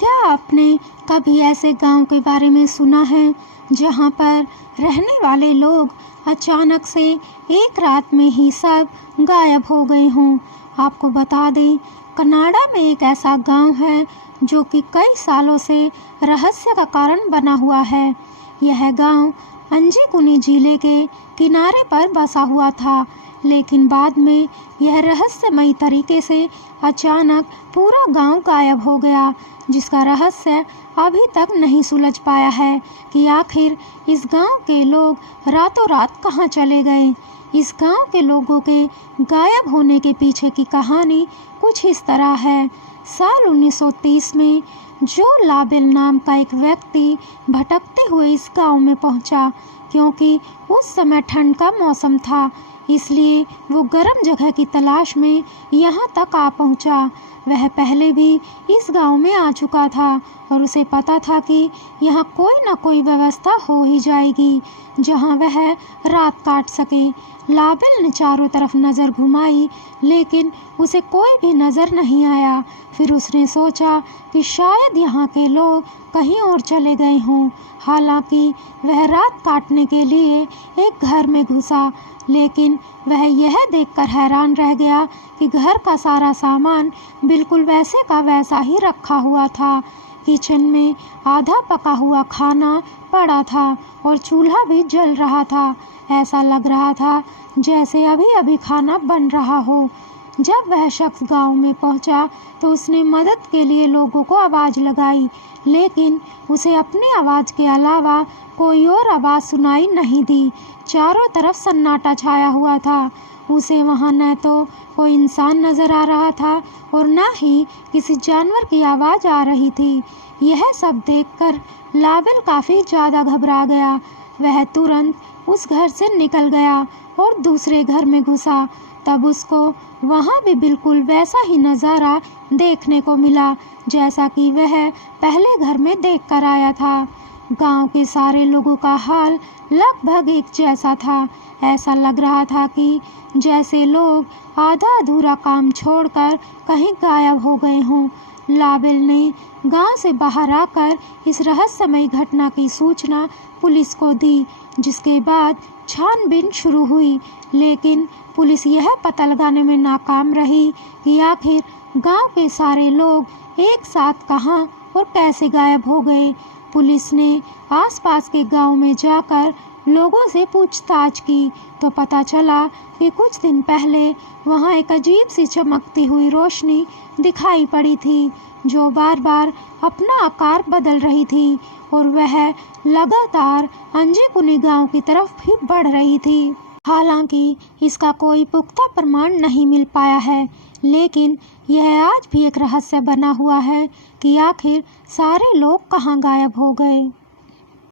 क्या आपने कभी ऐसे गांव के बारे में सुना है जहां पर रहने वाले लोग अचानक से एक रात में ही सब गायब हो गए हों? आपको बता दें, कनाडा में एक ऐसा गांव है जो कि कई सालों से रहस्य का कारण बना हुआ है। यह गांव अंजीकुनी जिले के किनारे पर बसा हुआ था, लेकिन बाद में यह रहस्यमयी तरीके से अचानक पूरा गांव गायब हो गया, जिसका रहस्य अभी तक नहीं सुलझ पाया है कि आखिर इस गांव के लोग रातों रात कहां चले गए। इस गांव के लोगों के गायब होने के पीछे की कहानी कुछ इस तरह है। साल 1930 में जो लाबेल नाम का एक व्यक्ति भटकते हुए इस गांव में पहुंचा, क्योंकि उस समय ठंड का मौसम था, इसलिए वो गर्म जगह की तलाश में यहाँ तक आ पहुँचा। वह पहले भी इस गांव में आ चुका था और उसे पता था कि यहाँ कोई न कोई व्यवस्था हो ही जाएगी जहाँ वह रात काट सके। लाबेल ने चारों तरफ नज़र घुमाई, लेकिन उसे कोई भी नज़र नहीं आया। फिर उसने सोचा कि शायद यहाँ के लोग कहीं और चले गए हों। हालांकि वह रात काटने के लिए एक घर में घुसा, लेकिन वह यह देखकर हैरान रह गया कि घर का सारा सामान बिल्कुल वैसे का वैसा ही रखा हुआ था। किचन में आधा पका हुआ खाना पड़ा था और चूल्हा भी जल रहा था। ऐसा लग रहा था जैसे अभी अभी खाना बन रहा हो। जब वह शख्स गांव में पहुंचा तो उसने मदद के लिए लोगों को आवाज़ लगाई, लेकिन उसे अपनी आवाज़ के अलावा कोई और आवाज़ सुनाई नहीं दी। चारों तरफ सन्नाटा छाया हुआ था। उसे वहाँ न तो कोई इंसान नज़र आ रहा था और न ही किसी जानवर की आवाज़ आ रही थी। यह सब देखकर लाबेल काफ़ी ज़्यादा घबरा गया। वह तुरंत उस घर से निकल गया और दूसरे घर में घुसा। तब उसको वहाँ भी बिल्कुल वैसा ही नज़ारा देखने को मिला जैसा कि वह पहले घर में देख कर आया था। गांव के सारे लोगों का हाल लगभग एक जैसा था। ऐसा लग रहा था कि जैसे लोग आधा अधूरा काम छोड़कर कहीं गायब हो गए हों। लाबेल ने गांव से बाहर आकर इस रहस्यमयी घटना की सूचना पुलिस को दी, जिसके बाद छानबीन शुरू हुई, लेकिन पुलिस यह पता लगाने में नाकाम रही कि आखिर गांव के सारे लोग एक साथ कहां और कैसे गायब हो गए। पुलिस ने आसपास के गांव में जाकर लोगों से पूछताछ की तो पता चला कि कुछ दिन पहले वहां एक अजीब सी चमकती हुई रोशनी दिखाई पड़ी थी, जो बार बार अपना आकार बदल रही थी और वह लगातार अंजीकुनी गांव की तरफ भी बढ़ रही थी। हालांकि इसका कोई पुख्ता प्रमाण नहीं मिल पाया है, लेकिन यह आज भी एक रहस्य बना हुआ है कि आखिर सारे लोग कहाँ गायब हो गए।